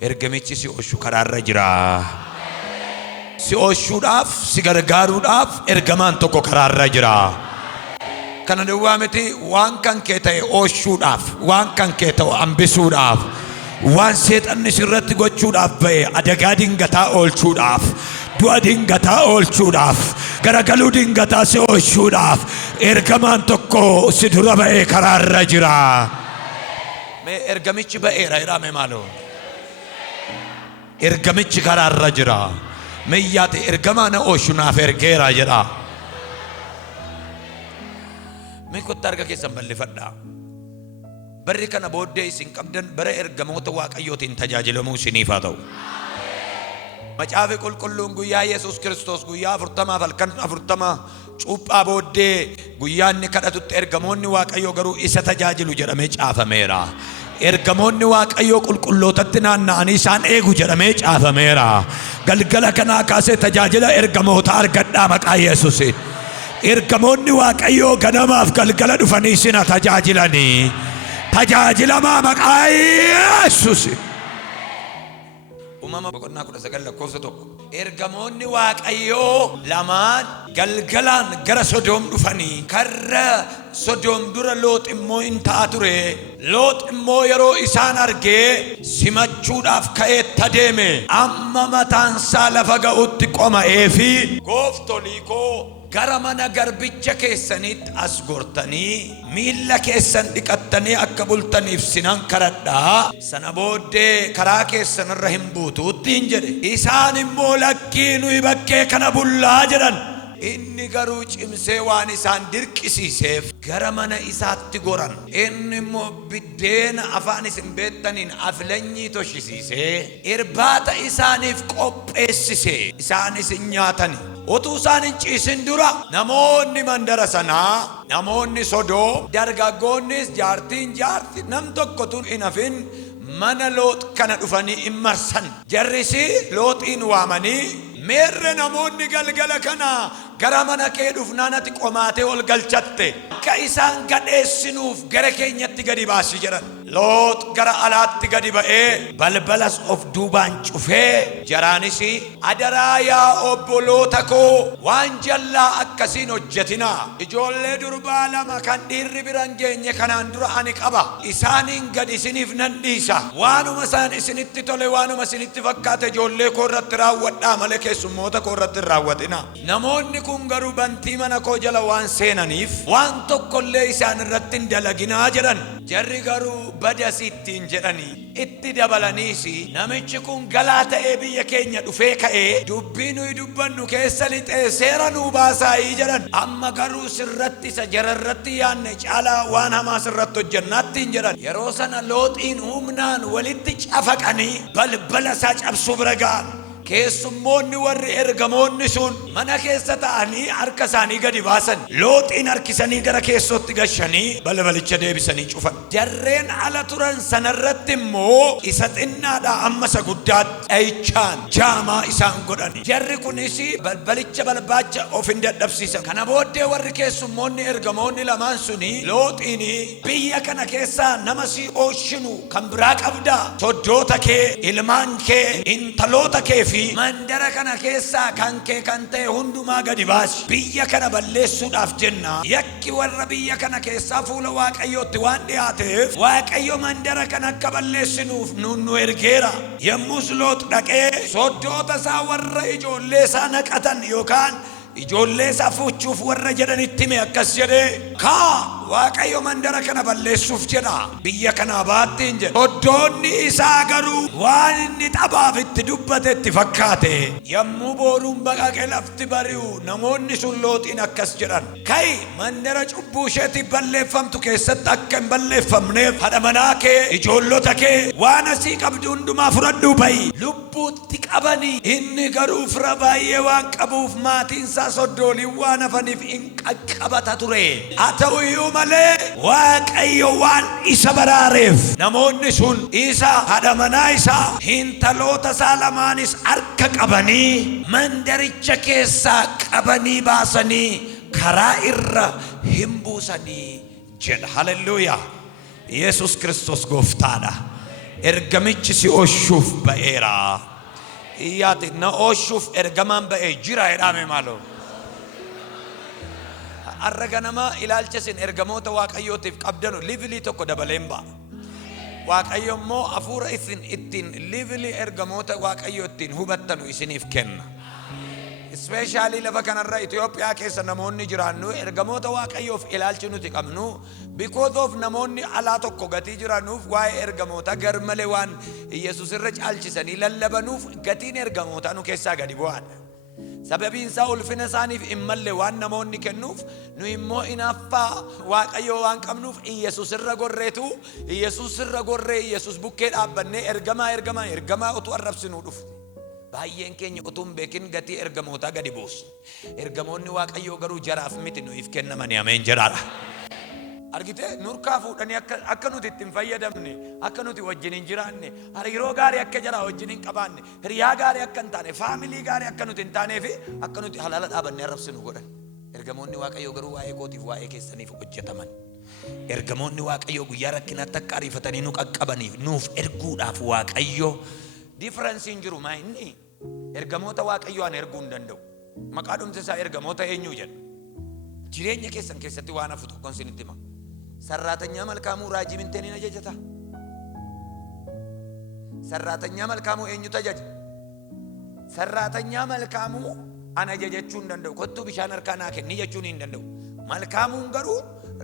Ergamichi si oolchu karaarra jira. Si oolchuudhaaf, si gargaaruudhaaf ergamaan tokko karaarra jira. Kana duwwaa miti waan kan kee ta'e oolchuudhaaf, waan kan kee ta'u hambisuudhaaf, waan seexanni sirratti gochuudhaaf ba'e adagaa dingataa oolchuudhaaf, du'a dingataa oolchuudhaaf, garagaluu dingataa si oolchuudhaaf ergamaan tokko si dura ba'e karaarra jira. Mee ergamichi ba'eera jedhame maaloo? Ergamichi karaarra jira. Meeyyaate ergamaan oolchu naaf ergeera jedha. Mee kottaa arga keessan bal'ifadhaa. Barri kana booddee isin qabdan bara ergamoota Waaqayyootiin tajaajilamuu isiniif haa ta'u. Macaafa qulqulluun guyyaa Yesuus Kiristoos guyyaa 40 halkan 40 cuuphaa booddee guyyaa inni kadhatutti ergamoonni Waaqayyoo garuu isa tajaajilu jedhamee caafameera. Ergamoonni Waaqayyoo qulqullootatti naanna'anii isaan eegu jedhamee caafameera. Galgala kanaa kaasee tajaajila ergamoota argadhaa maqaa Yesuusiin. Ergamoonni Waaqayyoo ganamaaf galgala dhufanii sina tajaajilanii. Tajaajilamaa maqaa Yesuusiin. Uumama boqonnaa 19 lakkoofsa 1. Ergamoonni Waaqayyoo lamaan galgalaan gara Sodoom dhufanii karra Sodoom dura Loox immoo in ta'a ture. Loox immoo yeroo isaan argee simachuudhaaf ka'ee tadeeme. Amma mataansaa lafa ga'utti qoma'ee fi gooftolii koo gara mana garbicha keessanitti as gortanii miilla keessan dhiqattanii akka bultaniif sinan kadhadhaa. Sana booddee karaa keessan irra hin buutuuttiin jedhe. Isaan immoo lakkii nuyi bakkee kana bullaa jedhan. Inni garuu cimsee waan isaan dirqisiiseef gara mana isaatti goran. Inni immoo biddeena afaan isin beektaniin aflanyii toshisiisee irbaata isaaniif qopheessisee isaanis hin nyaatani. Otuu isaan hin ciisin dura namoonni mandara sanaa, namoonni Sodoo, dargaggoonnis jaartiin nam tokkotu hin hafin mana Loox kana dhufanii hin marsan. Jarrisi Looxiin waamanii meerre namoonni galgala kana gara mana kee dhufnaan ati qomaatee ol galchatte akka isaan gadheessinuuf gara keenyatti gadi baasi jedhan. Loox gara alaatti gadi ba'ee balbalas of duubaan cufee jaraanis adaraa yaa obboloota koo waan jallaa akkasiin hojjetinaa. Ijoollee durbaa lama kan dhiirri biran geenye kanaan dura ani qaba. Isaaniin gad isiniif nan dhiisa. Waanuma isaan isinitti tole, waanuma isinitti fakkaate ijoollee koo irratti raawwadhaa malee keessummoota koo irratti raawwatina. Namoonni kun garuu bantii mana koo jala waan seenaniif waan tokkollee isaan irratti hin dalaginaa jedhan. Jarri garuu badasittiin jedhanii itti dabalaniisi namichi kun galaa ta'ee biyya keenya dhufee ka'ee dubbii nuyi dubbannu keessa lixee seera nuu baasaayii jedhan. Amma garuu sirratti isa jararratti yaanne caalaa waan hamaa sirratti hojjannaattiin jedhan. Yeroo sana Looxiin humnaan walitti cafaqanii balbala isaa cabsuu bira ga'an. Keessummoonni warri ergamoonni sun mana keessa ta'anii harka isaanii gadi baasan. Looxiin harkisanii gara keessootti gashanii balbalicha deebisanii cufan. Jarreen ala turan sanarratti immoo isa xinnaadhaa amma isa guddaatti dhayichaan jaamaa isaan godhan. Jarri kunis balbalicha balbaacha of hin dadhabsiisan. Kana booddee warri keessummoonni ergamoonni lamaan suni Looxiin biyya kana keessaa nama si oolchinu kan biraa qabdaa? Soddoota kee, ilmaan kee, intaloota kee fi mandara kana keessaa kan kee kan ta'e hundumaa gadi baasi. Biyya kana balleessuudhaaf jenna. Yakki warra biyya kana keessaa fuula Waaqayyootti waan dhiyaateef Waaqayyo mandara kana akka balleessinuuf nu ergeera. Yommus Loox dhaqee soddoota isaa warra ijoollee isaa naqatan yookaan ijoollee isaa fuuchuuf warra jedhanitti hime akkas jedhee kaa Waaqayyo mandara kana balleessuuf jedha. Biyya kana baattiin jedha. Soddoonni isaa garuu waan inni xabaaf itti dubbate itti fakkaate. Yommuu booruun baqaqee lafti bari'u namoonni sun Looxiin akkas jedhan. Kai mandara cubbuu isheetiif balleeffamtu keessatti akka hin balleeffamneef haadha manaa kee, ijoollota kee waan asii qabdu hundumaa fudhadhuu ba'i. Lubbuutti qabanii inni garuu fira baay'ee waan qabuuf maatiinsaa soddooliin waan hafaniif hin qaqqabata ture. Haa ta'u iyyuu malee Waaqayyo waan isa baraareef namoonni sun isa haadha manaa isaa intaloota isaa lamaanis harka qabanii mandaricha keessaa qabanii baasanii karaa irra hin buusanii jedha. Haleluuyaa. Yesus Kristos gooftaadha. ergamichi si oolchuuf ba'eera. Iyyaati na oolchuuf ergamaan ba'ee jira jedhame maaloo. Har'a ganama ilaalcha isin ergamoota Waaqayyootiif qabdanu liivilii tokko dabaleen ba'a. Waaqayyo immoo hafuura isin ittiin liivilii ergamoota Waaqayyoo ittiin hubattanu isiniif kenna. Especially lafa kanarra Itoophiyaa keessa namoonni jiraannu ergamoota Waaqayyoof ilaalchi nuti qabnu because of namoonni alaa tokko gatii jiraanuuf waa'ee ergamoota garmalee waan Yesuus irra caalchisanii lallabanuuf gatiin ergamoota nu keessaa gadi bu'aadha. Sababiin isaa ulfina isaaniif immallee waan namoonni kennuuf nu immoo inaaffaa Waaqayyoo waan qabnuuf Yesuus irra gorreetu Yesuus irra gorree Yesuus bukkee dhaabbannee ergamaa utuu arrabsinuu dhufu. Baay'een keenya utuun beekin gatii ergamootaa gadi buusu. Ergamoonni Waaqayyoo garuu jaraaf miti nuuf kennamani. Ameen jedhaadha. Argite nurkaa fuudhanii akka nuti ittiin fayyadamne akka nuti wajjin hin jiraanne hariiroo gaarii akka jaraa wajjin hin qabaanne hiriyaa gaarii akka hin taane faamilii gaarii akka nuti hin taaneef akka nuti halaala dhaabannee arrabsinu godhan. Ergamoonni Waaqayyoo garuu waa'ee kootiif waa'ee keessaniif hojjetaman. Ergamoonni Waaqayyoo guyyaa rakkinaatti akka ariifatanii nu qaqqabaniif nuuf erguudhaaf Waaqayyoo difference hin jiru maa inni ergamoota Waaqayyoo an erguu hin danda'u. Maqaa dhumti isaa ergamoota eenyuu jedha. Jireenya keessan keessatti waan hafu tokkoon isinitti hima. Sarraatanya malkaamuu Raajii Minteeniin ajajata. Sarraatanya malkaamuu eenyutu ajaja? Sarraatanya malkaamuu ana ajajachuu hin danda'u. Kottuu bishaan harkaa naa kenni jechuun hin danda'u. Malkaamuun garuu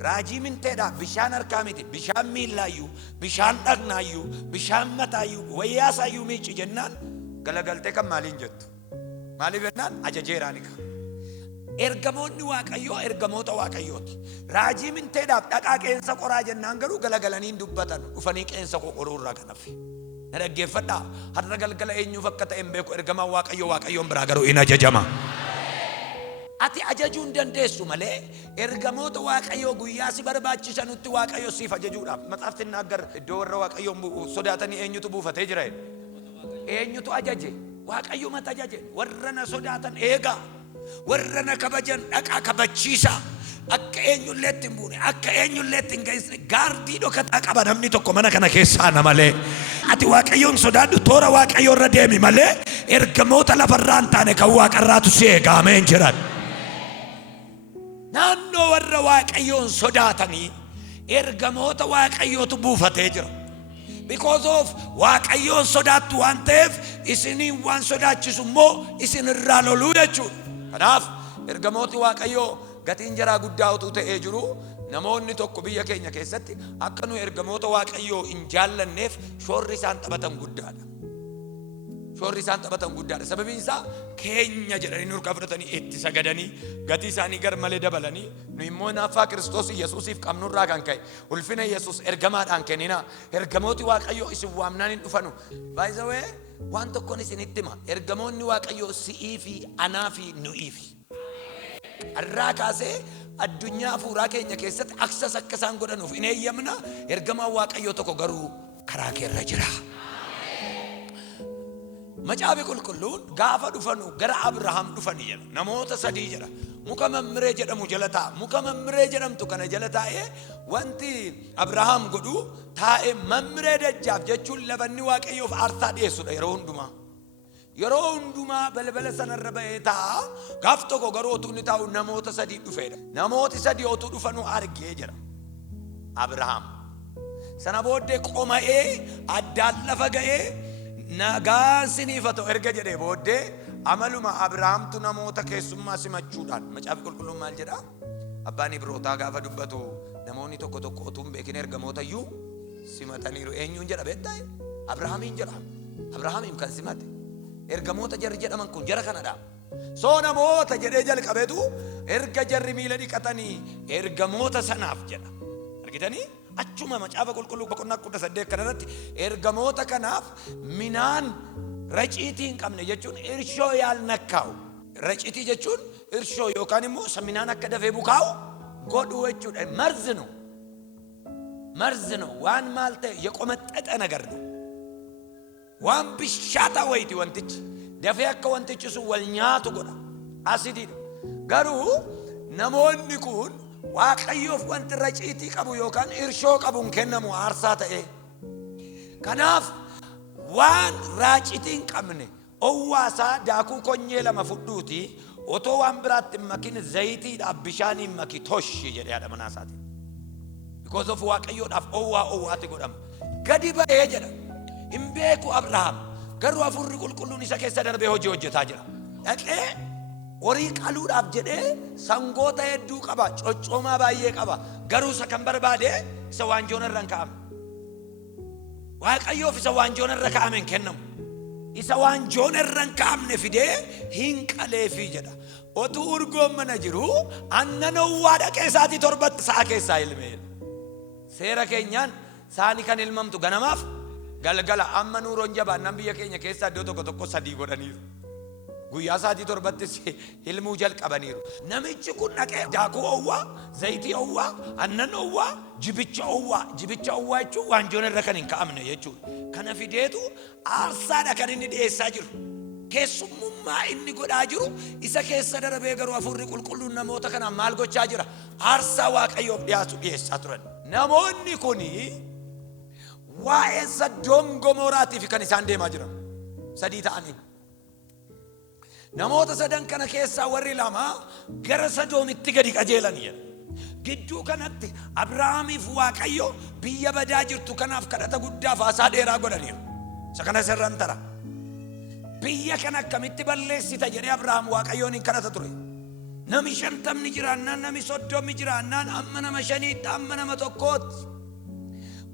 Raajii Minteedhaaf bishaan harkaa miti, bishaan miillaayyuu, bishaan dhagnaayyuu, bishaan mataayyuu, wayyaasayyuu miici jennaan galagaltee kan maaliin jettu? Maaliif jennaan ajajeeraani ka. Ergamoonni Waaqayyoo ergamoota Waaqayyooti. Raajii Minteedhaaf dhaqaa qeensa qoraa jennaan garuu galagalanii dubbatan dhufanii qeensa qoruu irraa kan hafe. Na dhaggeeffadhaa har'a galgala eenyuuf akka ta'e hin beeku ergamaan Waaqayyoon biraa garuu in ajajama. Ati ajajuu hin dandeessu malee ergamoota Waaqayyoo guyyaa si barbaachisanutti Waaqayyoo siif ajajuudhaaf matsaafti naggar iddoo warra Waaqayyoon sodaatanii eenyutu buufatee jira? Eenyutu ajaje? Waaqayyo mata ajaje. Warra na sodaatan eegaa. Warra na kabajan dhaqaa kabachiisa. Akka eenyulleetti hin buune akka eenyulleetti hin geessine gaardii dhokataa qaba namni tokko mana kana keessaa na malee. Ati Waaqayyoon sodaadhu toora Waaqayyoo irra deemi malee ergamoota lafarraa hin taane kan Waaqarraatu si eegaa. Ameen jedhan. Naannoo warra Waaqayyoon sodaatanii ergamoota Waaqayyootu buufatee jira. Because of Waaqayyoon sodaattu waan ta'eef isiniin waan sodaachisu immoo isin irraa loluu jechuudha. Kanaaf ergamooti Waaqayyoo gatiin jaraa guddaa utuu ta'ee jiru namoonni tokko biyya keenya keessatti akka nu ergamoota Waaqayyoo hin jaallanneef shoorri isaan taphatan guddaadha. Shoorri isaan taphatan guddaadha. Sababiin isaa keenya jedhanii nurkaa fudhatanii itti sagadanii gatii isaanii gar malee dabalanii nu immoo naaffaa Kiristoos Yesuusiif qabnurraa kan ka'e ulfina Yesuus ergamaadhaan kennina. Ergamooti Waaqayyoo isin waamnaan hin dhufanu. By the way waan tokkoon isinitti hima ergamoonni Waaqayyoo si'ii fi anaa fi nu'ii fi irraa kaasee addunyaa hafuuraa keenya keessatti aksas akka isaan godhanuuf hin eeyyamna. Ergamaan Waaqayyoo tokko garuu karaa keerra jira. Macaafa qulqulluun gaafa dhufanu gara Abrahaam dhufanii jedha. Namoota sadii jedha. Muka mammiree jedhamu jala taa'a. Muka mammiree jedhamtu kana jala taa'ee wanti Abrahaam godhu taa'ee mammiree dajjaaf jechuun labanni Waaqayyoof aarsaa dhiyeessudha yeroo hundumaa. Yeroo hundumaa balbala sanarra ba'ee taa'a. Gaaf tokko garuu utuu inni taa'u namoota sadii dhufeedha. Namooti sadii utuu dhufanuu argee jira Abrahaam. Sana booddee qoma'ee addaan lafa ga'ee nagaan siniifatoo erga jedhee booddee amaluma Abrahaamtu namoota keessummaa simachuudhaan macaafa qulqulluun maal jedha? Abbaan Ibrootaa gaafa dubbatu namoonni tokko tokko utuu hin beekin ergamoota iyyuu simataniiru. Eenyuun jedha beektaa? Abrahaamiin jedha. Abrahaamiin kan simate ergamoota jarri jedhaman kun jara kanadha. Soo namoota jedhee jalqabeetu erga jarri miila dhiqatanii ergamoota sanaaf jedha. Argitanii? Achuma macaafa qulqulluu boqonnaa 18 kanarratti ergamoota kanaaf minaan raciitii hin qabne jechuun irshoo yaal nakkaa'u. Raciitii jechuun irshoo yookaan immoo minaan akka dafee bukaa'u godhu jechuudha. Marzino waan maal ta'e የቆመጠጠ ነገር ነው። waan bishaata wayti wantichi dafee akka wantichi sun wal nyaatu godha. Asidiidha. Garuu namoonni kun Waaqayyoof wanti raciitii qabu yookaan irshoo qabuun kennamu aarsaa ta'e. Kanaaf waan raacitiin qabne owwaasaa daakuu konyee lama fudhuuti otoo waan biraatti makin zayitiidhaaf bishaaniin maki toshi jedhee haadha manaa isaatiin. Because of waaqayyoodhaaf owwaati godhama. Gadi ba'ee jedha. Hin beeku Abrahaam. Garuu hafuurri qulqulluun isa keessa darbee hojii hojjetaa jira. Dhaqee horii qaluudhaaf jedhee sangoota hedduu qaba, coccoomaa baay'ee qaba. Garuu isa kan barbaade isa waanjoon irra hin kaa'amne. Waaqayyoof isa waanjoon irra kaa'ame hin kennamu. Isa waanjoon irra hin kaa'amne fidee hin qaleefi jedha. Otuu urgoon mana jiru aannan owwaa dhaqee isaatii torbatti sa'a keessaa ilmee. Seera keenyaan saani kan ilmamtu ganamaaf galgala amma nuuroon jabaan biyya keenya keessaa iddoo tokko tokko sadii godhaniiru. Guyyaa sa'aatii torbattis ilmuu jalqabaniiru. Namichi kun dhaqee daakuu owwaa, zayitii owwaa, aannan owwaa, jibicha owwaa jechuun waanjoon irra kan hin kaa'amne jechuudha. Kana fideetu aarsaadha kan inni dhiyeessaa jiru. Keessummummaa inni godhaa jiru isa keessa darbee garuu hafuurri qulqulluun namoota kanaan maal gochaa jira? Aarsaa Waaqayyoof dhiyeessaa turan. Namoonni kuni waa'ee Sodoom Gomoraatiif kan isaan deemaa jiran sadii ta'anii. Namoota sadan kana keessaa warri lama gara Sodoomitti gadi qajeelan jedha. Gidduu kanatti Abrahaamiif Waaqayyo biyya badaa jirtu kanaaf kadhata guddaa faasaa dheeraa godhaniiru. Isa kana sirran tara. Biyya kana akkamitti balleessita jedhee Abrahaam Waaqayyoon hin kadhata ture. Nami 50 jiraannaan, nami 30 jiraannaan, amma nama 5 amma nama 1.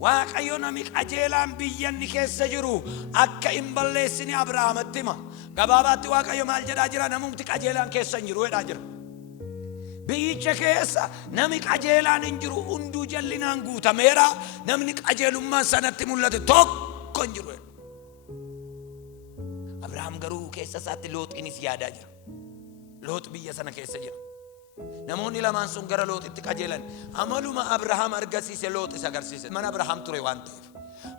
Waaqayyo nami qajeelaan biyyanni keessa jiru akka hin balleessine Abrahaamatti hima. Gabaabaatti Waaqayyo maal jedhaa jira? Namumti qajeelaan keessa hin jiru jedhaa jira. Biyyicha keessa nami qajeelaan hin jiru hunduu jallinaan guutameera. Namni qajeelummaan sanatti mul'ate tokko hin jiru. Abrahaam garuu keessa isaatti Looxiinis yaadaa jira. Loox biyya sana keessa jira. Namoonni lamaan sun gara Looxitti qajeelan. Amaluma Abrahaam argisiise Looxis agarsiise. Mana Abrahaam ture waan ta'eef.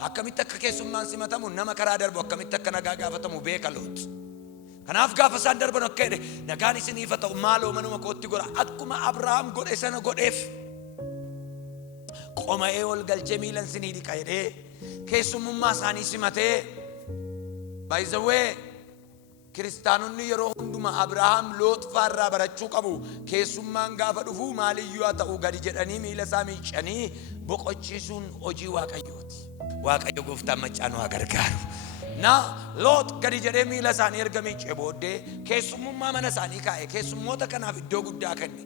Akkamitti akka keessummaan simatamu nama karaa darbu akkamitti akka nagaa gaafatamu beeka Loox. Kanaaf gaafa isaan darban akka jedhe nagaan isiniif haa ta'u maaloo manuma kootti godha. Akkuma Abrahaam godhe sana godheef. Qoma'ee ol galchee miilan isinii dhiqa jedhee keessummummaa isaanii simatee. By the way, kiristaanonni yeroo hundumaa Abrahaam Loox faarraa barachuu qabu. Keessummaan gaafa dhufu maaliyyuu haa ta'u gadi jedhanii miila isaa miicanii boqochiisuun hojii Waaqayyooti. Waaqayyo gooftaan maccaan waa gargaaru. Na Loox gadi jedhee miila isaanii erga miicee booddee keessummummaa mana isaanii kaa'e. Keessummoota kanaaf iddoo guddaa kenne.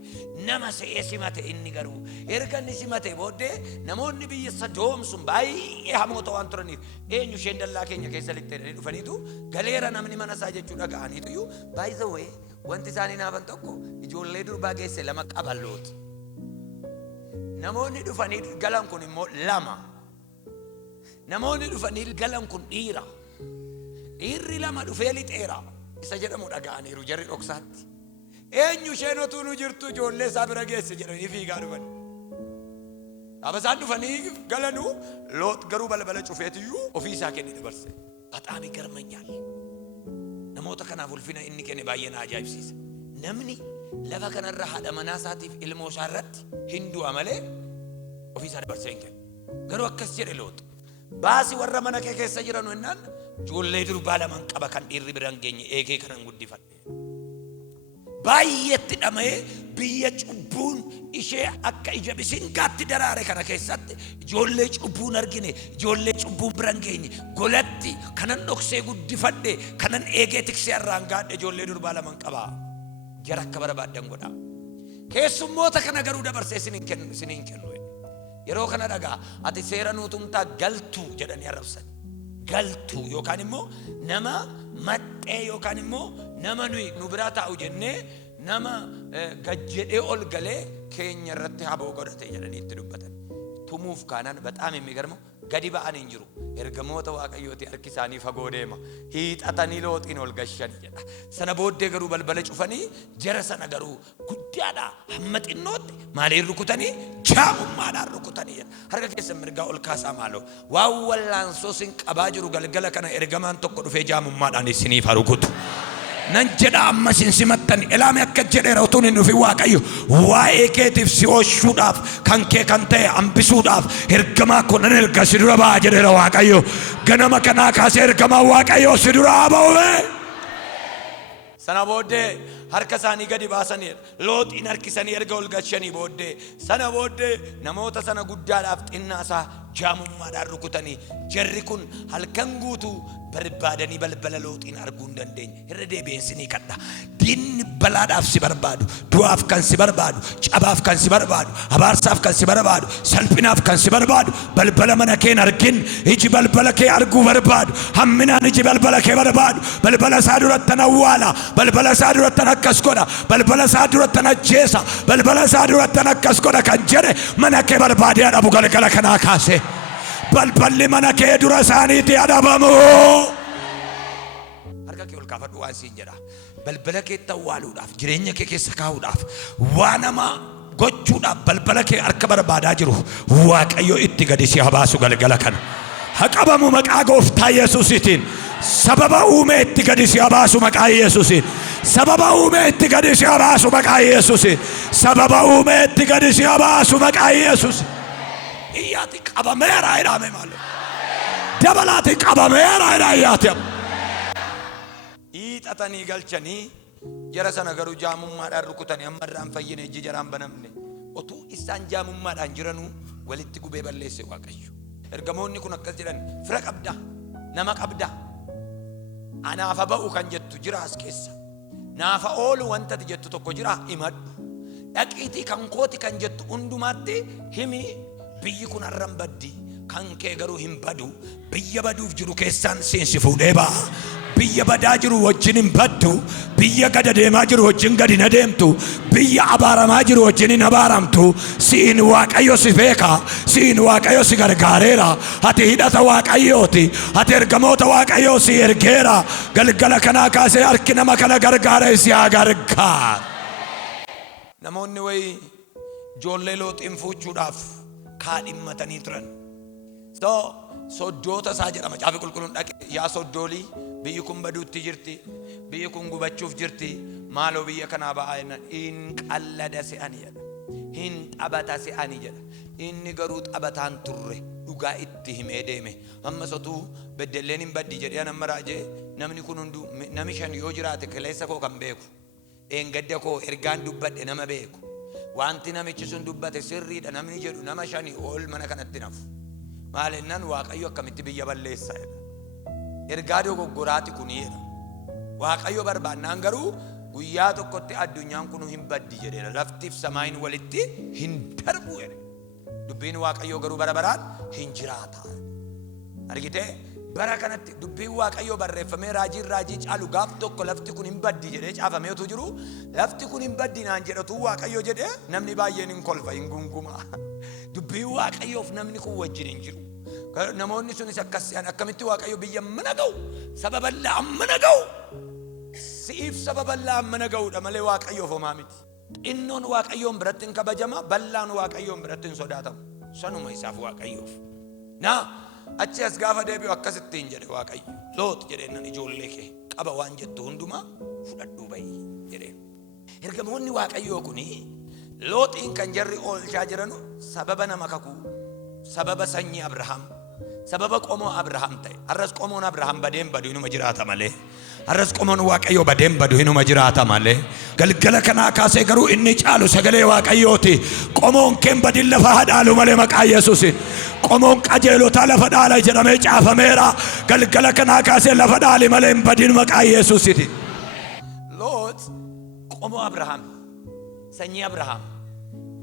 Nama se'ee simate inni garuu erga inni simate booddee namoonni biyya Sodoom sun baay'ee hamoota waan turaniif eenyu isheen dallaa keenya keessa lixxee dhufaniitu galeera namni mana isaa jechuu dhaga'aniitu iyyuu by the way wanti isaanii naafan tokko ijoollee durbaa geesse 2 qaban Loox. Namoonni dhufanii galan kun immoo 2. Namoonni dhufanii galan kun dhiira. Dhiirri 2 dhufee lixeera. Isa jedhamu dhaga'aniiru jarri dhoksaatti. Eenyu isheen otuu nu jirtu ijoollee isaa bira geesse jedhanii fiigaa dhufan. Gaafa isaan dhufanii galanuu Loox garuu balbala cufeetiyyuu ofii isaa kenne dabarse. Bataam garmanyaan. Namoota kanaaf ulfina inni kenne baay'ee na ajaa'ibsiisa. Namni lafa kanarra haadha manaa isaatiif ilmoo isaa irratti hin du'a malee ofii isaa dabarsee hin kennu. Garuu akkas jedhe Loox. Baasi warra mana kee keessa jiran wennaan ijoollee durbaa 2 qaba kan dhiirri bira hin geenye eegee kanan guddifadhe. Baay'eetti dhama'ee biyya cubbuun ishee akka ija bisingaatti daraare kana keessatti ijoollee cubbuun argine, ijoollee cubbuun bira hin geenye golatti kanan dhoksee guddifadhe, kanan eegee tiksee irraan gaadhe ijoollee durbaa 2 qaba. Jara akka barbaaddan godhaa. Keessummoota kana garuu dabarsee isiniin kennu. Yeroo kana dhagaa ati seera nuutumtaa galtuu jedhanii arrabsan. Galtuu yookaan immoo nama maxxee yookaan immoo nama nuyi nu biraa taa'u jennee nama gajjedhee ol galee keenya irratti haboo godhate jedhanii itti dubbatan. Tumuuf kaanaan bataam የሚገርመው gadi ba'anii hin jiru. Ergamoota Waaqayyooti harki isaanii fagoo deema. Hiixatanii Looxiin ol gashan jedha. Sana booddee garuu balbala cufanii jara sana garuu guddaadha hamma xinnootti maaliin rukutanii jaamummaadhaan rukutanii jedha. Harka keessan mirgaa ol kaasaa maaloo waan wallaansoo sin qabaa jiru galgala kana ergamaan tokko dhufee jaamummaadhaan isiniif haa rukutu. nan jedha amma sinsimattan ilaame akka jedheera utuun hin dhufin Waaqayyo waa'ee keetiif si oolchuudhaaf kan kee kan ta'e hambisuudhaaf ergamaa koo nan erga si dura ba'a jedheera Waaqayyo ganama kanaa kaasee ergamaa Waaqayyo si dura ba'u. Sana booddee harka isaanii gadi baasanii Looxiin harkisanii erga ol galchanii booddee sana booddee namoota sana guddaadhaaf xinnaasaa jaamummaadhaan rukutanii jarri kun halkan guutuu barbaadanii balbala Looxiin arguu hin dandeenye. Irra deebi'eensinii kadha diinni balaadhaaf si barbaadu du'aaf kan si barbaadu cabaaf kan si barbaadu abaarsaaf kan si barbaadu salphinaaf kan si barbaadu balbala mana kee hin argin iji balbala kee arguu barbaadu hamminaan iji balbala kee barbaadu balbala isaa duratti tan awwaala balbala isaa duratti tan akkas godha balbala isaa duratti tan ajjeesa balbala isaa duratti tan akkas godha kan jedhe mana kee barbaadee dhabu galgala kanaa kaase balballi mana kee dura isaaniitti adabamu. Harka kee ol kaafadhu waan siin jedha balbala kee tawwaaluudhaaf jireenya kee keessa kaa'uudhaaf waan nama gochuudhaaf balbala kee harka barbaadaa jiru Waaqayyo itti gadi si habaasu galgala kana haqabamu maqaa gooftaa Yesuusiitiin sababa uumee itti gadi si habaasu maqaa Yesuusiin sababa uumee itti gadi si habaasu maqaa Yesuusiin sababa uumee itti gadi si habaasu maqaa Yesuusiin. Iyyati qabameera jedhame maal dabalaati qabameera jedhayaati hiixatanii galchanii jara sana garuu jaamummaadhaan rukutanii amma irraan fayyine ijji jaraan banamne otuu isaan jaamummaadhaan jiranuu walitti gubee balleesse Waaqayyo. Ergamoonni kun akkas jedhan fira qabda nama qabda anaafa ba'u kan jettu jira as keessa naafa oolu wantati jettu tokko jira himadhu dhaqiitii kan kooti kan jettu hundumaatti himi. Biyyi kun arran baddi kan kee garuu hin badu biyya baduuf jiru keessaan seensi fuudhee ba'a biyya badaa jiru wajjin hin baddu biyya gada deemaa jiru wajjin gadi na deemtu biyya abaaramaa jiru wajjin hin abaaramtu siin Waaqayyo si beeka siin Waaqayyo si gargaareera ati hidhata Waaqayyooti ati ergamoota Waaqayyoo si ergeera galgala kanaa kaasee harki nama kana gargaaree si haa gargaar. Namoonni wayi ijoollee Looxiin fuuchuudhaaf kaadhimmatanii turan soddoota isaa jedhama caafi qulqulluun dhaqe yaa soddoolii biyyi kun baduutti jirti biyyi kun gubachuuf jirti maaloo biyya kanaa ba'aa jennaan hin qallada se'anii jedha hin xabata se'anii jedha inni garuu xabataan turre dhugaa itti himee deeme amma sotuu beddelleen hin baddi jedhee nama raajee namni kun hunduu nami shan yoo jiraate kaleessa koo kan beeku dheengadda koo ergaan dubbadhe nama beeku wanti namichi sun dubbate sirriidha namni jedhu nama shanii ol mana kanatti nafu maalinnan Waaqayyo akkamitti biyya balleessa jedha ergaa dogoggoraati kun jedha Waaqayyo barbaannaan garuu guyyaa tokkotti addunyaan kun hin baddi jedheera laftiif samaayin walitti hin darbu jedhe dubbiin Waaqayyo garuu bara baraan hin jiraata argite bara kanatti dubbiin Waaqayyo barreeffamee raajii caalu gaaf tokko lafti kun hin baddi jedhee caafameetu jiru lafti kun hin baddi naan jedhatu Waaqayyo jedhee namni baay'een hin kolfa hin gunguma dubbiin Waaqayyoof namni kun wajjin hin jiru namoonni sunis akkamitti Waaqayyo biyya mana ga'u sababa mana ga'u siif sababa mana ga'uudha malee Waaqayyoof homaa miti xinnoon Waaqayyoon biratti hin kabajama ballaan Waaqayyoon biratti hin sodaatamu sanuma isaaf Waaqayyoof naa achi as gaafa deebi'u akkasittiin jedhe Waaqayyo Loox jedheennan ijoollee kee qaba waan jettu hundumaa fudhadhuu ba'i jedheen. Ergamoonni Waaqayyoo kuni Looxiin kan jarri oolchaa jiran sababa nama kakuu sababa sanyii Abrahaam sababa qomoo Abrahaam ta'e arras qomoon Abrahaam badeen badu inuma jiraata malee arras qomoon Waaqayyoo badeen badu inuma jiraata malee galgala kanaa kaasee garuu inni caalu sagalee Waaqayyooti qomoon keen badin lafa hadhaalu malee maqaa Yesuusiin qomoon qajeelotaa lafa dhaala jedhamee caafameera galgala kanaa kaasee lafa dhaali malee hin badin maqaa Yesuusiiti. Loox qomoo Abrahaam sanyii Abrahaam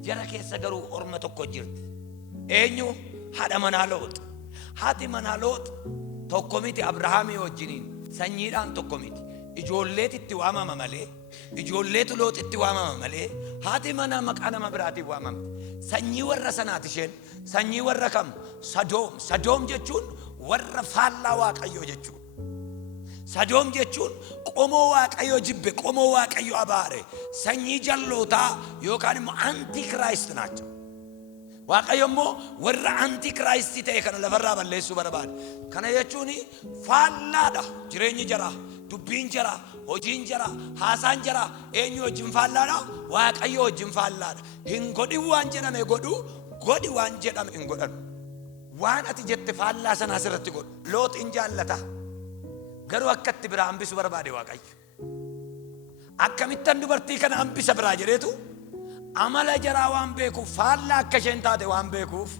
jara keessa garuu orma tokko jirti eenyu haadha manaa Loox haati manaa Loox tokko miti Abrahaamii wajjiniin sanyiidhaan tokko miti ijoolleetitti waamama malee ijoolleetu Looxitti waamama malee haati manaa maqaa nama biraatiin waamamti sanyii warra sanaati isheen sanyii warra kam Sadoom jechuun warra faallaa Waaqayyoo jechuudha Sadoom jechuun qomoo Waaqayyoo jibbe qomoo Waaqayyoo abaare sanyii jallootaa yookaan immoo antikiraayist naachoo Waaqayyo immoo warra antikiraayistii ta'e kana lafarraa balleessuu barbaada kana jechuun faallaadha jireenyi jaraa dubbiin jira, hojiin jira, haasaan jira. Eenyu wajjin faallaadha? Waaqayyo wajjin faallaadha. Hin godhi waan jedhame godhu, godhi waan jedhame hin godhan. Waan ati jette faallaa sana asirratti godhu. Looxiin jaallata. Garuu akkatti biraa hambisuu barbaade Waaqayyo. Akkamittan dubartii kana hambisa biraa jedheetu amala jaraa waan beekuuf, faallaa akka isheen taate waan beekuuf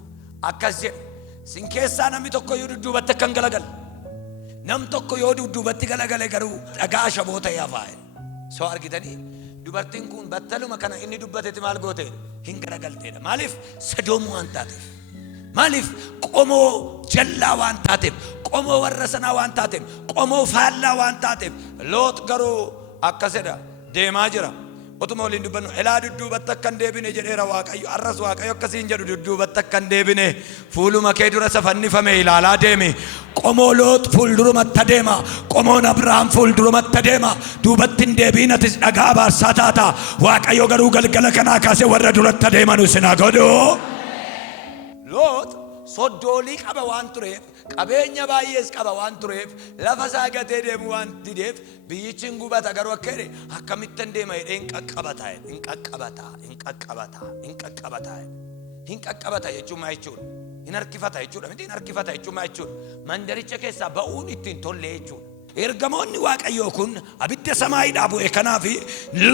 akkas jedhe. Sin keessaa namni tokko yoo dudduubatti akkan galagale, nam tokko yoo dudduubatti galagale garuu dhagaa shaboo ta'ee hafaaye. Soo argitanii dubartiin kun battaluma kana inni dubbatetti maal goote? Hin garagalteedha. Maaliif? Sodoom waan taateef. Maaliif? Qomoo jallaa waan taateef, qomoo warra sanaa waan taateef, qomoo faallaa waan taateef. Loot garuu akkasidha deemaa jira. Otuma waliin dubbannu elaa dudduubatti akkan deebine jedheera Waaqayyo. Arras Waaqayyo akkasiin jedhu dudduubatti akkan deebine fuuluma kee dura safannifame ilaalaa deemi. Qomoo Loot fuuldurumatti adeema. Qomoon Abrahaam fuuldurumatti adeema. Duubatti hin deebiin atis dhagaa abaarsaa taata. Waaqayyo garuu galgala kanaa kaasee warra duratti adeemanu sinaa godhu. Loot soddoolii qaba waan tureef, qabeenya baay'ees qaba waan tureef, lafa isaa gatee deemu waan dideef biyyichi hin gubata. Garuu akka jedhe akkamittan deema jedhee hin qaqqabata jechuun maal jechuudha? Hin harkifata jechuudha miti, hin harkifata jechuun maal jechuudha? Mandaricha keessaa ba'uun ittiin tolle jechuudha. Ergamoonni Waaqayyoo kun abidda samaayiidhaa bu'e kanaaf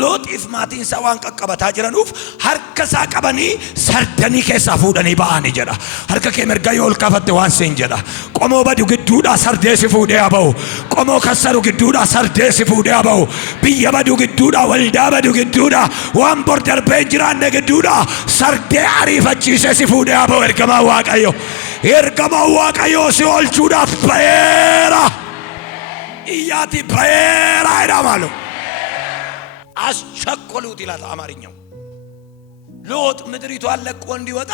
Looxiif maatiin isaa waan qaqqabataa jiranuuf harka isaa qabanii sardanii keessaa fuudhanii ba'anii jedha. Harka kee mirgaa yoo ol kaafatte waan siin jedha. Qomoo badu gidduudhaa sardeesi fuudhee haa ba'u. Qomoo kassaru gidduudhaa sardeesi fuudhee haa ba'u. Biyya badu gidduudhaa, waldaa badu gidduudhaa, waan bor darbee jiraanne gidduudhaa sardee ariifachiisee si fuudhee haa ba'u. Ergamaan Waaqayyoo, ergamaan Waaqayyoo si oolchuudhaaf ba'eera. Iyyaati ba'eera jedhamalu. አስቸኮሉት ይላል አማርኛው። ሎጥ ምድሪቷን ለቆ እንዲወጣ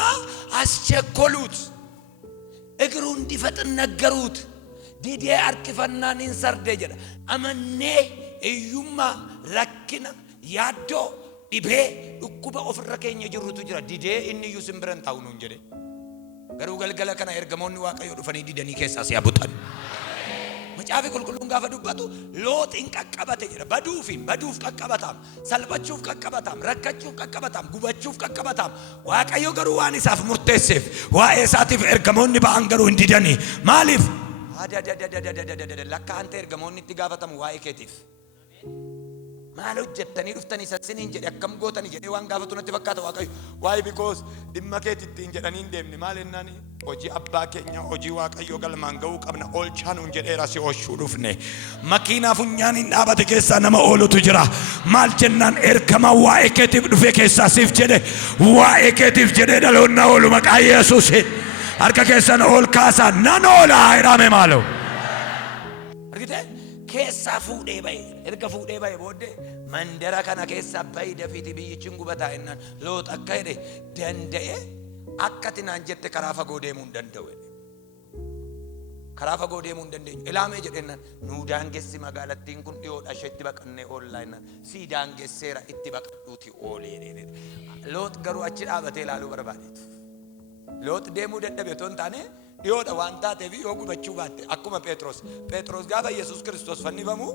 አስቸኮሉት። እግሩ እንዲፈጥን ነገሩት። ዲዴ አርክፈናን እንሰርደ ጀለ አመኔ እዩማ ረክና ያዶ ዲቤ እኩበ ኦፍረከኝ ጅሩቱ ጅራ ዲዴ እንዩ ስምብረን ታው ነው እንጀደ ገሩ ገልገለ ከና ኤርገሞኒ ዋቀዮ ዱፈኒ ዲደኒ ኬሳ ሲያቡጣን መጫፊ ኩልኩሉን ጋፈ ዱባቱ ሎጥ እንቀቀበተ ጀረ በዱፍ ቀቀበታም ሰልበቹፍ ቀቀበታም ረከቹፍ ቀቀበታም ጉበቹፍ ቀቀበታም ዋቀዮ ገሩ ዋን ኢሳፍ ሙርቴሴፍ ዋኤሳቲፍ ኤርገሞኒ ባንገሩ እንዲደኒ ማሊፍ ለካ አንተ ኤርገሞኒ ትጋፈተም ዋኤ ኬቲፍ ማሎ ጀተኒ ዱፍተኒ ሰስኒን ጀደ አከም ጎተኒ ጀደ ዋን ጋፈቱን ተፈካተ ዋቀዩ ዋይ ቢኮዝ ድመከት እንትን ጀደኒ እንደምኒ ማለናኒ ኦጂ አባ ኬኛ ኦጂ ዋቀዮ ገልማንገው ቀብና ኦልቻኑ እንጀደ ራሲ ኦሹ ዱፍኔ መኪና ፉኛኒ ዳባተ ኬሳ ነማ ኦሉቱ ጅራ ማልጀናን ኤርከማ ዋይ ኬቲፍ ዱፌ ኬሳ ሲፍ ጀደ ዋይ ኬቲፍ ጀደ ደሎና ኦሉ መቃ ኢየሱስ አርካ ኬሰን ኦል ካሳ ናኖላ አይራሜ ማለው አርግቴ keessa fuudhee baye erga fuudhee baye boodde mandara kana keessa baye dafiti biyyichin gubataa ennan Loot akka jedhe danda'e akkati naan jette karaa fagoo deemuu hin danda'u karaa fagoo deemuu hin dandeenyu ilaamee jedhennan nuu daangessi magaalattiin kun dhiyoodha isheetti baqannee oollaa si daangesseera itti baqadhuuti oolee Loot garuu achi dhaabatee ilaaluu barbaadeetu Loot deemuu dadhabe otoo hin taane dhiyoodha waan taateef yoo gubachuu baatte akkuma Phexros gaafa Yesuus Kiristoos fannifamu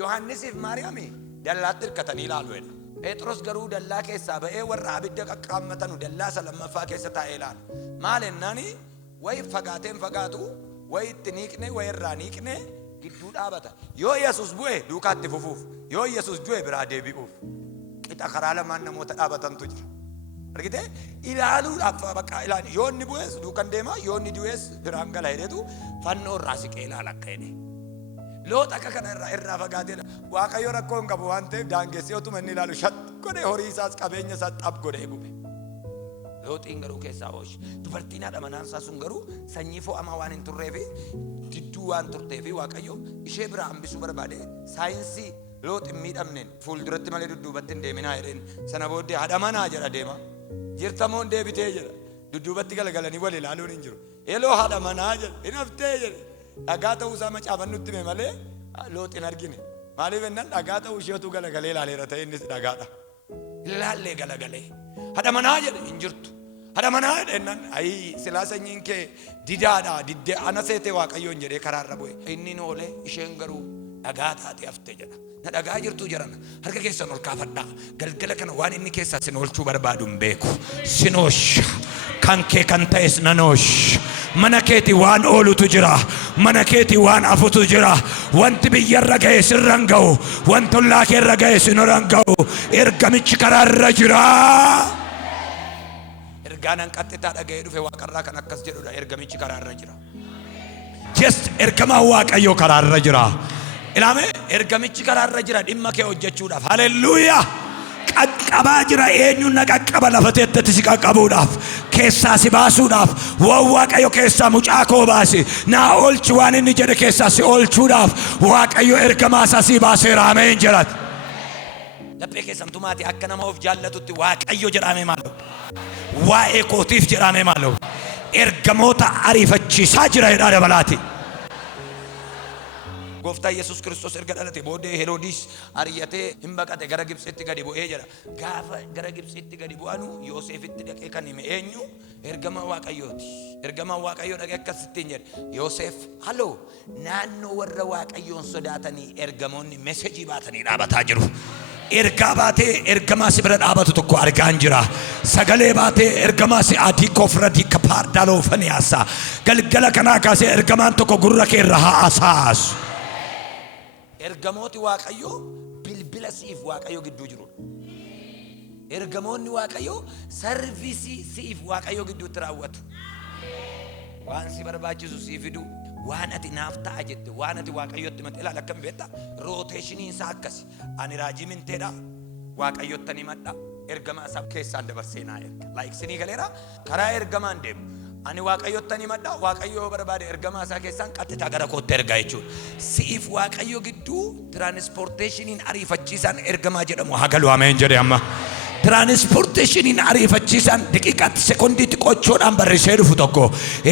Yohannisiif Maariyaami dallaatti hirkatanii ilaalu jedha. Phexros garuu dallaa keessaa ba'ee warra abidda qaqqaammatanu dallaa lammaffaa keessa taa'ee ilaalu. Maal ennaani wayi fagaateen fagaatu wayi itti niiqne wayi irraa niiqne gidduu dhaabata. Yoo Yesuus bu'e duukaatti fufuuf yoo Yesuus du'e biraa deebi'uuf qixa karaa lamaan namoota dhaabatantu jira. argite ilaaluudhaaf bakka ilaali yoo inni bu'es duukan deema yoo inni du'es biraan gala hedheetu fannoo irraa siqee ilaala akka jedhe Loot akka kana irraa fagaateedha Waaqayyo rakkoo hin qabu waan ta'eef daangeessee otuma inni ilaalu shat godhee horii isaas qabeenya isaa xab godhee gube Looxiin garuu keessaa ooshi dubartiin haadha manaan isaa sun garuu sanyii fo'amaa waan hin turreefi didduu waan turteefi Waaqayyo ishee biraa hambisuu barbaade saayinsii Loot hin miidhamneen fuulduratti malee dudduubatti hin deeminaa jedheen sana booddee haadha manaa jedha deema jirtamoon deebitee jedha dudduubatti galagalanii wal ilaaluun hin jiru eloo haadha manaa jedha hin haftee jedha dhagaa ta'uu isaa macaafannutti mee malee Loot hin argine maaliif ennan dhagaa ta'uu isheetu galagalee ilaaleera ta'e innis dhagaadha ilaallee galagalee haadha manaa jedha hin jirtu haadha manaa jedha ennan ayi silaa sanyiin kee didaadha diddee ana seete Waaqayyoon jedhee karaarra bu'e inni noolee isheen garuu dhagaa taate haftee jedha. Na dhagaa jirtu jirana harka keessan ol kaafadhaa. Galgala kana waan inni keessaa sin oolchuu barbaadu hin beeku. Sinoosh kan kee kan ta'es nanoosh. Mana keeti waan oolutu jira. Mana keeti waan afutu jira. Wanti biyyarra ga'e sirra hin ga'u. Wanti ollaa keerra ga'e sinirra hin ga'u. Ergamichi karaarra jira. Ergaan qaxxitaa dhaga'ee dhufe waaqarraa kan akkas jedhudha. Ergamichi karaarra jira. Just ergamaan Waaqayyoo karaarra jira. Ilaame ergamichi karaarra jira dhimma kee hojjechuudhaaf. Haleluuyaa. Qaqqabaa jira eenyuun na qaqqaba lafa teettatti si qaqqabuudhaaf. Keessaa si baasuudhaaf. Waan Waaqayyo keessaa mucaa koo baasi. Naa oolchi waan inni jedhe keessaa si oolchuudhaaf. Waaqayyo ergamaa isaa si baaseera. Ameen jedhat. Laphee keessamtumaati akka nama of jaallatutti Waaqayyo jedhame maaloo. Waa'ee kootiif jedhame maaloo. Ergamoota ariifachiisaa jira jedhaa dabalaati. Gooftaa Yesuus Kiristoos erga dhalate booddee Heroodis ari'atee hin baqate gara Gibxitti gadi bu'ee jira. Gaafa gara Gibxitti gadi bu'anu Yoosefitti dhaqee kan hime eenyu? Ergamaa Waaqayyooti. Ergamaa Waaqayyoo dhaqee akkasittiin jedhe. Yoosef haloo naannoo warra Waaqayyoon sodaatanii ergamoonni meseejii baatanii dhaabataa jiru. Ergaa baatee ergamaa si bira dhaabatu tokko argaan jira. Sagalee baatee ergamaa si adii kofra diika paardaaloo faniyaasa. Galgala kanaa kaasee ergamaan tokko gurra kee irra haasaasu. Ergamooti Waaqayyoo bilbila siif Waaqayyoo gidduu jiru. Ergamoonni Waaqayyoo sarvisii siif Waaqayyoo gidduutti raawwatu. Waan si barbaachisu siif fidu. Waan ati naaf ta'a jette waan ati Waaqayyootti himate ilaala akkam beektaa rooteeshiniin isaa akkasi. Ani raajii minteedha Waaqayyootti ni himadha ergamaa isaa keessaan dabarsee naa erga. Laayiksanii galeera karaa ergamaan deemu. Ani Waaqayyootti ni himadha Waaqayyoo barbaade ergamaa isaa keessaan qaxxitaa gara kootti ergaa jechuudha. Siif Waaqayyoo gidduu tiraanispoorteeshiniin ariifachiisaan ergamaa jedhamu hagalu. Ameen jedhe amma. Tiraanispoorteeshiniin ariifachiisaan daqiiqaatti sekondiitti qochoodhaan barrisee dhufu tokko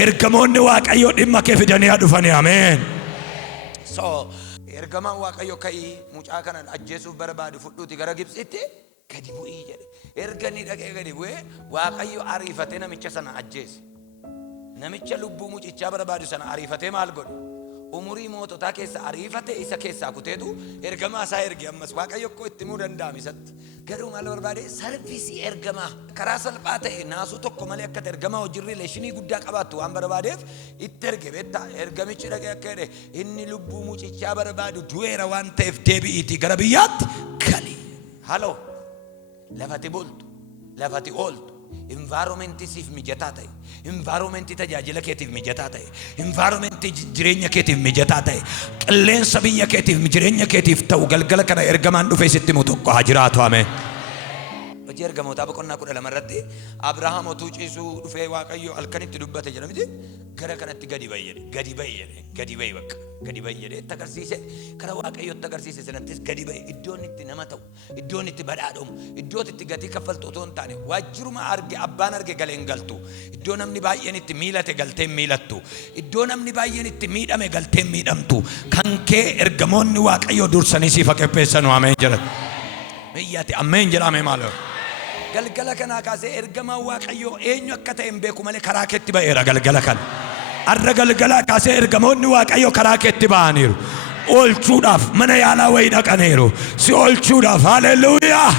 ergamoonni Waaqayyoo dhimma kee fidanii dhufanii. Ameen. So ergamaan Waaqayyoo ka'ii mucaa kana ajjeesuuf barbaadu fudhuuti gara Gibxitti gadi bu'ii jedhe. Erganii dhaqee gadi bu'ee Waaqayyoo ariifatee namicha sana ajjeese. Namicha lubbuu mucichaa barbaadu sana ariifatee maal godhe? Umurii moototaa keessa ariifatee isa keessaa kuteetu ergamaa isaa erge. Ammas Waaqayyo koo itti himuu danda'ame isatti. Garuu maal barbaade? Sarvisii ergamaa karaa salphaa ta'e naasuu tokko malee akka ergamaa hojii rileeshinii guddaa qabaattu waan barbaadeef itti erge. Beektaa ergamichi dhaqee akka jedhe inni lubbuu mucichaa barbaadu du'eera waan ta'eef deebi'iitii gara biyyaatti gali. Haloo lafati bultu lafati ooltu. Environmentii siif mijataa ta'e. Environmentii tajaajila keetiif mijataa ta'e. Environmentii jireenya keetiif mijataa ta'e. Qilleensa biyya keetiif jireenya keetiif ta'u galgala kana ergamaan dhufee sitti himu tokko haa jiraatu. Ameen. Hojii ergamootaa boqonnaa 12 irratti Abrahaam otuu ciisuu dhufee Waaqayyo halkanitti dubbate jedha miti. Gara kanatti gadi ba'i jedhe. Gadi ba'i jedhe. Gadi ba'i bakka. Gadi ba'i jedhe itti agarsiise. Kara Waaqayyotti agarsiise sanattis gadi ba'i. Iddoon itti nama ta'u. Iddoon itti badhaadhamu. Iddoon itti gatii kaffaltu otoo hin taane waajjiruma arge abbaan arge galee hin galtu. Iddoo namni baay'een itti miilate galtee hin miilattu. Iddoo namni baay'een itti miidhame galtee hin miidhamtu. Kan kee ergamoonni Waaqayyoo dursanii siif qopheessanu. Ameen jedha. Iyyaati ameen jedhame maaloo. Galgala kana kaasee ergamaan Waaqayyoo eenyu akka ta'e hin beeku malee karaa keetti ba'eera galgala kana. Arra galgala kaasee ergamoonni Waaqayyoo karaa keetti ba'aniiru. Oolchuudhaaf mana yaalaa wayii dhaqaniiru. Si oolchuudhaaf. Haleluuyaa.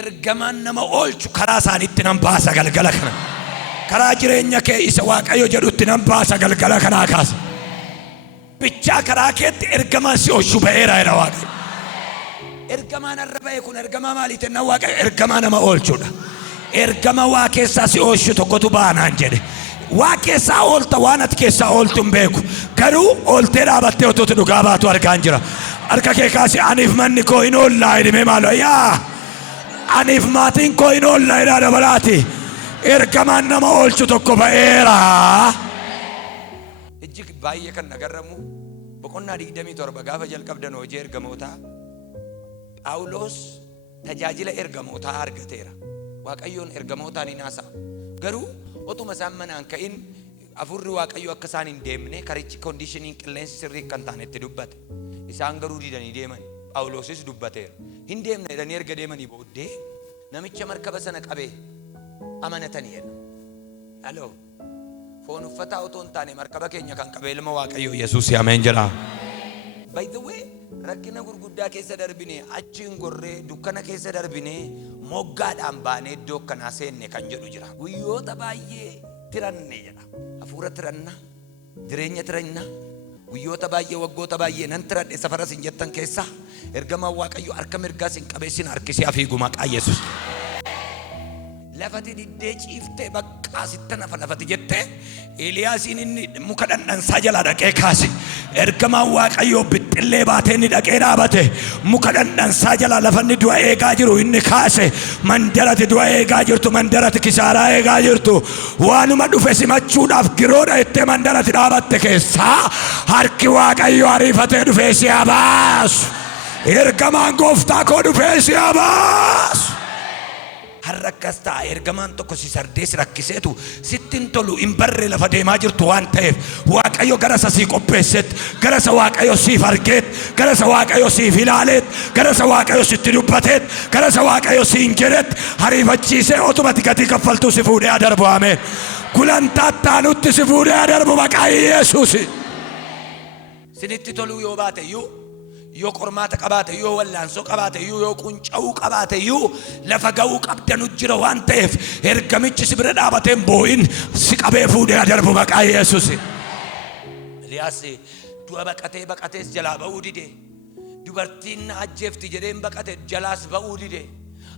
Ergamaan nama oolchu karaa isaaniitti nan baasa galgala kana. Karaa jireenya kee isa Waaqayyo jedhutti nan baasa galgala kana kaasa. Bichaa karaa keetti ergamaan si oolchu ba'eera jedha Waaqayyo. Ergamaan arra ba'e kun ergamaa maaliiti? Na Waaqayyo ergamaa nama oolchuudha. Ergama waa keessaa si oolchu tokkotu baanaan jedhe. Waa keessaa oolta waan ati keessaa ooltu hin beeku. Garuu ooltee dhaabattee otootu dhugaa baatu argaan jira. Harka kee kaasi aniif manni koo hin oollaa jedhame maaloo yaa. Aniif maatiin koo hin oollaa jedhaa dabalaati. Ergamaan nama oolchu tokko ba'eera. Ijji baay'ee kan nagarramu boqonnaa 27 gaafa jalqabdan hojii ergamootaa. Phaawulos tajaajila ergamootaa argateera. Waaqayyoon ergamootaan hin haasa'a. Garuu otuma isaan manaan ka'in afurri Waaqayyo akka isaan hin deemne karichi kondiishiniin qilleensi sirrii kan taane itti dubbate. Isaan garuu didanii deeman. Phaawulosis dubbateera. Hin deemne jedhanii erga deemanii booddee namicha markaba sana qabee amanatanii jedha. Haloo foon uffataa otoo hin taane markaba keenya kan qabee ilma Waaqayyoo Yesuus ameen jedha. By the way, rakkina gurguddaa keessa darbine achiin gorree dukkana keessa darbine moggaadhaan baanee iddoo kanaa seenne kan jedhu jira. Guyyoota baay'ee tiranne jedha. Hafuura tiranna, jireenya tiranna. Guyyoota baay'ee waggoota baay'ee nan tiradhe safara sin jettan keessa ergamaan Waaqayyoo harka mirgaa sin qabeessin harkisee afiigu maqaa Yesuus. Lafati diddee ciiftee bakka sittan afa lafati jettee Eeliyaasiin inni muka dhandhansaa jala dhaqee kaase. Ergamaan Waaqayyoo bixxillee baatee inni dhaqee dhaabate muka dhandhansaa jala lafanni du'a eegaa jiru inni kaase. Mandarati du'a eegaa jirtu, mandarati kisaaraa eegaa jirtu. Waanuma dhufe simachuudhaaf giroodha ittee mandarati dhaabatte keessaa harki Waaqayyoo ariifatee dhufee si abaasu. Ergamaan Gooftaa koo dhufee si abaasu. Harrakasta ergamaan tokko si sardees rakkiseetu sittin tolu in barre lafa deemaa jirtu waan ta'eef Waaqayyo garasa si qopheesset, garasa Waaqayyo siif argeet, garasa Waaqayyo siif ilaaleet, garasa Waaqayyo sitti dubbateet, garasa Waaqayyo siin jedhet hariifachiisee otumati gatii kaffaltuu si fuudhee adarbu. Ameen. Gulantaataanutti si fuudhee adarbu maqaa Yesuus. Sinitti toluu yoo baate yoo qormaata qabaate yoo wallaansoo qabaate yoo qunca'uu qabaate lafa ga'uu qabdanu jira waan ta'eef ergamichi si bira dhaabateen boo'in si qabee fuudhee adarbu maqaa Yesuus. Eliyaas du'a baqatees jalaa ba'uu dide. Dubartiin na ajjeefti jedheen baqate jalaas ba'uu dide.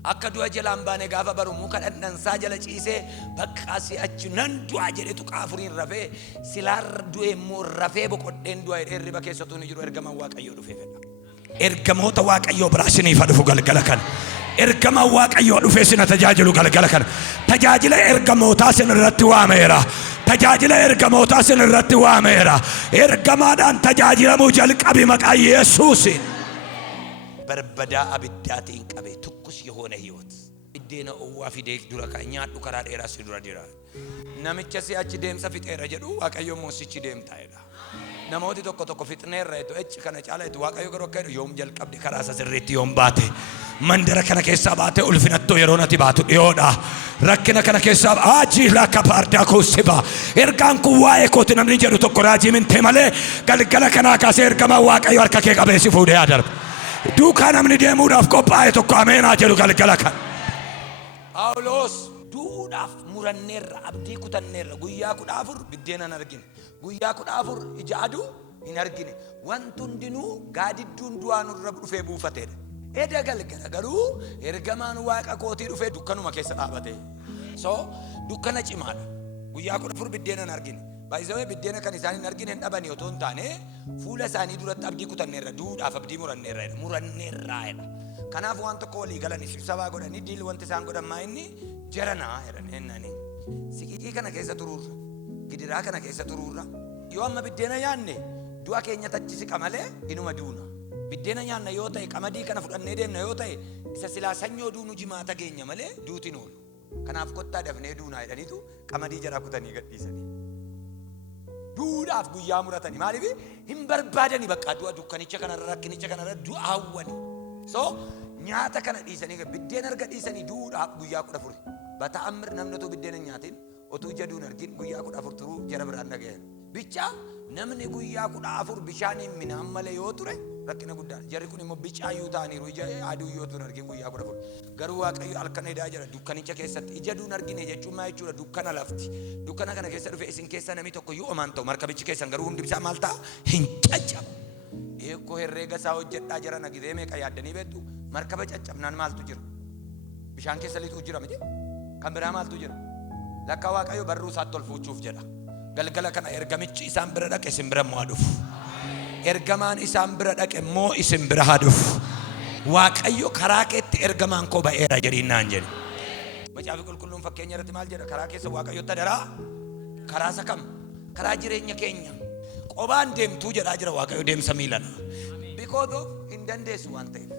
Akka du'a jalaan baane gaafa baru muka dhandhansaa jala ciisee bakka si achi nan du'a jedhe tuqaa afuriin rafee silaar du'e immoo rafee boqodheen du'a hirriba keessattuu ni jiru. Ergamaan Waaqayyoo dhufee fedha. Ergamoota Waaqayyoo biraa isiniif dhufu galgala kana. Ergamaan Waaqayyoo dhufee sina tajaajilu galgala kana. Tajaajila ergamootaa sin irratti waameera. Tajaajila ergamootaa sin irratti waameera. Ergamaadhaan tajaajilamuu jalqabi maqaa Yesuus. Barbadaa abiddaatiin qabee tukkus የሆነ ህይወት እዴና ኦዋ ፊዴክ ዱራ ካኛ ዱከራ ዴራስ ዱራ ዲራ ነምቸ ሲያች ደምሰ ፊጤራ ጀዱ ዋቀዮ ሞሲች ደምታ አይዳ ነሞቲ ቶኮ ፊጥኔራ እቶ እጭ ከነ ጫላ እቶ ዋቀዮ ገሮ ከዶ ዮም ጀልቀብዲ ከራሳ ዝሬት ዮም ባቴ መንደረ ከነ ከሳ ባቴ ኡልፍነቶ የሮነቲ ባቱ ዲዮዳ ረክነ ከነ ከሳ አጂ ላካ ፓርዳ ኮስባ ኤርጋን ኩዋኤ ኮት ነምኒ ጀዱ ቶኮ ራጂ ምንቴ ማለ ገልገለ ከና ካሴ ኤርጋማ ዋቀዮ አርከኬ ቀበሲ ፉደ ያደርግ ዱካና ምን ደሙዳፍ ቆጳይ ቶኮ አሜና ጀዱ ገልገለ ከ Paulos duudhaaf muranneerra abdii kutanneerra guyyaa 14 biddeena hin argine guyyaa 14 ija aduu hin argine wanti hundinuu gaadidduun du'aan irra dhufee buufateedha. Eda galgala garuu ergamaan Waaqa kootii dhufee dukkanuma keessa dhaabate. So dukkana cimaadha. Guyyaa 14 biddeena hin argine. Baay'isawee biddeena kan isaan hin argine hin dhabani otoo hin taane fuula isaanii duratti abdii kutanneerra duudhaaf abdii muranneerra. Kanaaf waan tokko walii galanii sibsabaa godhanii diil wanti isaan godhan maa inni jaranaa jedhanii siqiqii kana keessa turuurra gidiraa kana keessa turuurra yoo amma biddeena nyaanne du'a keenya tachisi qamalee inuma duuna biddeena nyaanna yoo ta'e qamadii kana fudhannee deemna yoo ta'e isa silaa sanyoo duunu jimaata keenya malee duutiin oolu. Kanaaf kottaa dafnee duunaa jedhaniitu qamadii jaraa kutanii gadhiisanii duudhaaf guyyaa muratanii maaliif hin barbaadanii bakka du'a dukkanicha kanarra rakkinicha kanarra du'a hawwanii. So nyaata kana dhiisanii biddeena arga dhiisanii duudhaaf guyyaa 14 bata'amir namni otoo biddeena nyaatiin otoo ija duun argin guyyaa 14 turuu jara biraan dhaga'an bicha namni guyyaa 14 bishaaniin minaan malee yoo ture rakkina guddaa jarri kun immoo bichaayyuu ta'aniiru ija aduu yoo tuun argin guyyaa 14 garuu Waaqayyo halkan edaa jira dukkanicha keessatti ija duun argine jechuun maa jechuudha dukkana lafti dukkana kana keessa dhufe isin keessa namni tokko yoo amaan ta'u markabichi keessan garuu hundi isaa maal ta'a hin caccabu. Eko herreega isaa hojjedhaa jira nagidee meeqa yaaddanii beektu markaba caccabnaan maaltu jira bishaan keessa lixuu jira miti kan biraa maaltu jira lakka Waaqayyo barruu isaatti ol fuuchuuf jedha galgala kana ergamichi isaan bira dhaqe isin bira moo dhufu ergamaan isaan bira dhaqe moo isin bira dhufu Waaqayyo karaa keetti ergamaan koo ba'eera jedhinnaan jedhe macaafi qulqulluun fakkeenya irratti maal jedha karaa keessa Waaqayyo tadaraa karaa sakam karaa jireenya keenya qobaan deemtuu jedhaa jira Waaqayyo deemsa miilana because of hin dandeessu waan ta'eef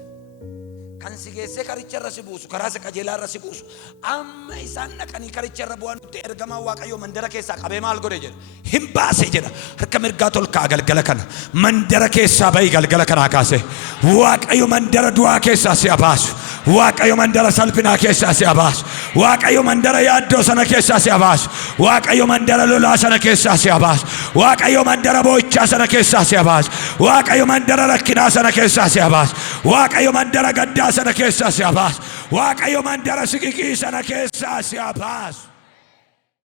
kan si geessee karicha irra si buusu karaa isa qajeelaa irra si buusu amma isaan dhaqanii karicha irra bu'an nutti ergamaan Waaqayyo mandara keessaa qabee maal godhe jedha hin baase jedha harka mirgaa tolkaa galgala kana mandara keessaa ba'i galgala kanaa kaase Waaqayyo mandara du'aa keessaa si baasu Waaqayyo mandara salphinaa keessaa si baasu. Waaqayyo mandara yaaddoo sana keessaa si baasu. Waaqayyo mandara lolaa sana keessaa si baasu. Waaqayyo mandara boo'ichaa sana keessaa si baasu. Waaqayyo mandara rakkinaa sana keessaa si baasu. Waaqayyo mandara gaddaa sana keessaa si baasu. Waaqayyo mandara siqiqii sana keessaa si baasu.